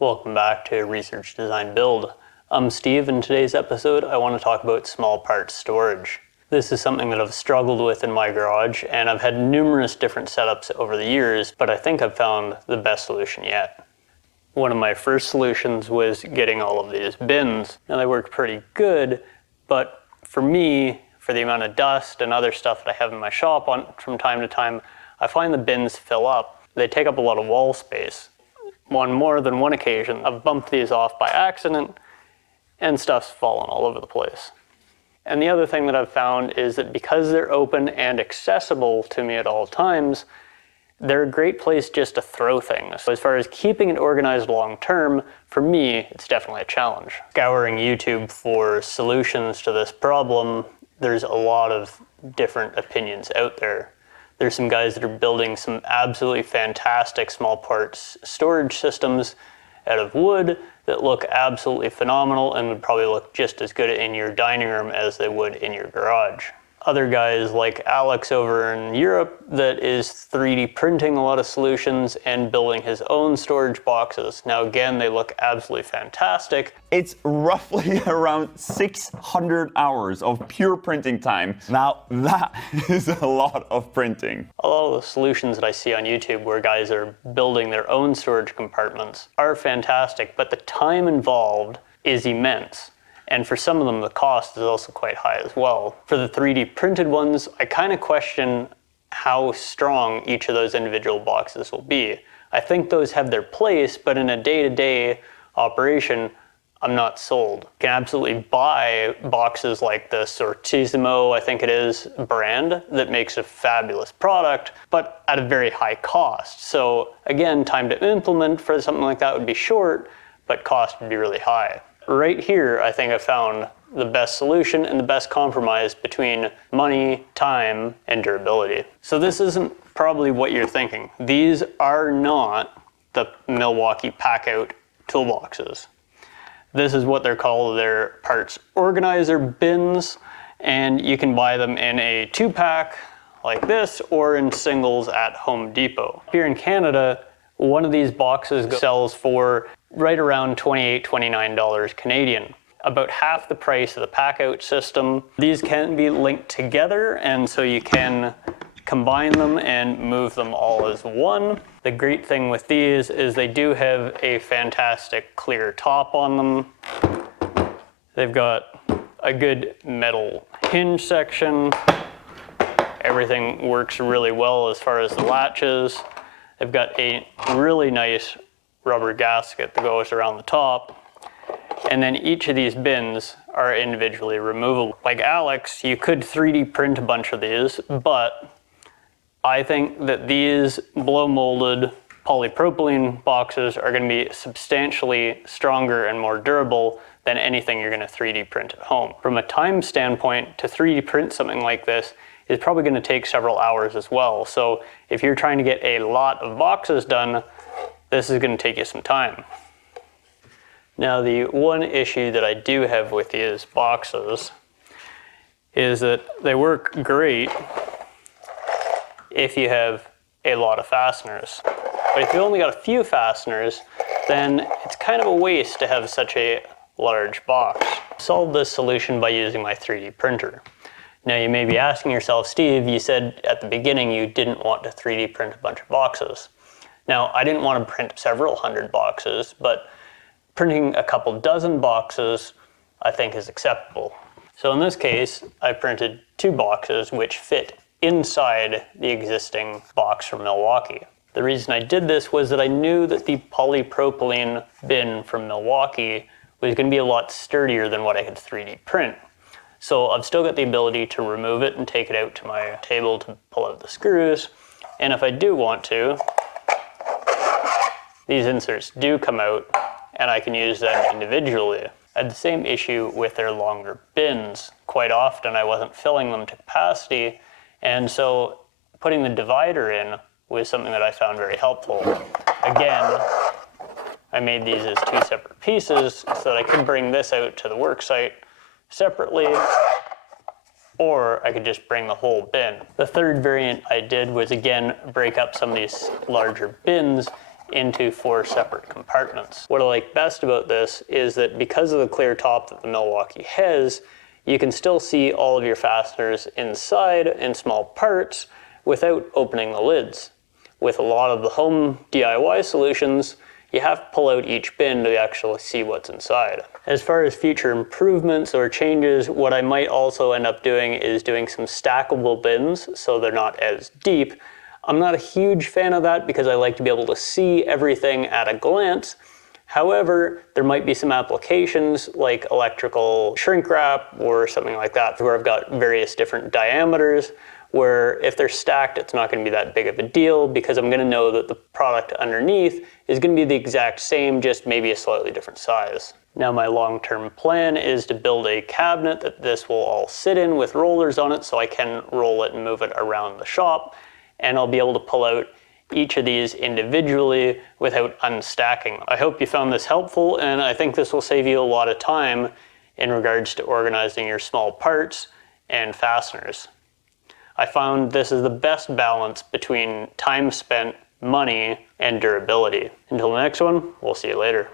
Welcome back to Research Design Build. I'm Steve. In today's episode, I want to talk about small parts storage. This is something that I've struggled with in my garage, and I've had numerous different setups over the years, but I think I've found the best solution yet. One of my first solutions was getting all of these bins. Now they worked pretty good, but for me, for the amount of dust and other stuff that I have in my shop from time to time, I find the bins fill up. They take up a lot of wall space. On more than one occasion, I've bumped these off by accident and stuff's fallen all over the place. And the other thing that I've found is that because they're open and accessible to me at all times, they're a great place just to throw things. So as far as keeping it organized long term, for me, it's definitely a challenge. Scouring YouTube for solutions to this problem, there's a lot of different opinions out there. There's some guys that are building some absolutely fantastic small parts storage systems out of wood that look absolutely phenomenal and would probably look just as good in your dining room as they would in your garage. Other guys like Alex over in Europe that is 3D printing a lot of solutions and building his own storage boxes. Now again, they look absolutely fantastic. It's roughly around 600 hours of pure printing time. Now that is a lot of printing. A lot of the solutions that I see on YouTube where guys are building their own storage compartments are fantastic, but the time involved is immense. And for some of them, the cost is also quite high as well. For the 3D printed ones, I kind of question how strong each of those individual boxes will be. I think those have their place, but in a day-to-day operation, I'm not sold. You can absolutely buy boxes like the Sortissimo, I think it is, brand that makes a fabulous product, but at a very high cost. So again, time to implement for something like that would be short, but cost would be really high. Right here, I think I found the best solution and the best compromise between money, time, and durability. So this isn't probably what you're thinking. These are not the Milwaukee packout toolboxes. This is what they're called, their parts organizer bins, and you can buy them in a 2-pack like this or in singles at Home Depot. Here in Canada, one of these boxes sells for right around $28, $29 Canadian. About half the price of the packout system. These can be linked together, and so you can combine them and move them all as one. The great thing with these is they do have a fantastic clear top on them. They've got a good metal hinge section. Everything works really well as far as the latches. They've got a really nice rubber gasket that goes around the top. And then each of these bins are individually removable. Like Alex, you could 3D print a bunch of these, but I think that these blow-molded polypropylene boxes are going to be substantially stronger and more durable than anything you're going to 3D print at home. From a time standpoint, to 3D print something like this is probably going to take several hours as well. So if you're trying to get a lot of boxes done, this is going to take you some time. Now, the one issue that I do have with these boxes is that they work great if you have a lot of fasteners. But if you only got a few fasteners, then it's kind of a waste to have such a large box. I solved this solution by using my 3D printer. Now you may be asking yourself, Steve, you said at the beginning you didn't want to 3D print a bunch of boxes. Now, I didn't want to print several hundred boxes, but printing a couple dozen boxes I think is acceptable. So in this case, I printed 2 boxes which fit inside the existing box from Milwaukee. The reason I did this was that I knew that the polypropylene bin from Milwaukee was going to be a lot sturdier than what I could 3D print. So I've still got the ability to remove it and take it out to my table to pull out the screws. And if I do want to, these inserts do come out and I can use them individually. I had the same issue with their longer bins. Quite often I wasn't filling them to capacity, and so putting the divider in was something that I found very helpful. Again, I made these as 2 separate pieces so that I could bring this out to the work site separately, or I could just bring the whole bin. The third variant I did was again break up some of these larger bins into 4 separate compartments. What I like best about this is that because of the clear top that the Milwaukee has, you can still see all of your fasteners inside in small parts without opening the lids. With a lot of the home DIY solutions, you have to pull out each bin to actually see what's inside. As far as future improvements or changes, what I might also end up doing is doing some stackable bins so they're not as deep. I'm not a huge fan of that because I like to be able to see everything at a glance. However, there might be some applications like electrical shrink wrap or something like that where I've got various different diameters where if they're stacked, it's not going to be that big of a deal because I'm going to know that the product underneath is going to be the exact same, just maybe a slightly different size. Now my long-term plan is to build a cabinet that this will all sit in with rollers on it so I can roll it and move it around the shop, and I'll be able to pull out each of these individually without unstacking. I hope you found this helpful, and I think this will save you a lot of time in regards to organizing your small parts and fasteners. I found this is the best balance between time spent, money, and durability. Until the next one, we'll see you later.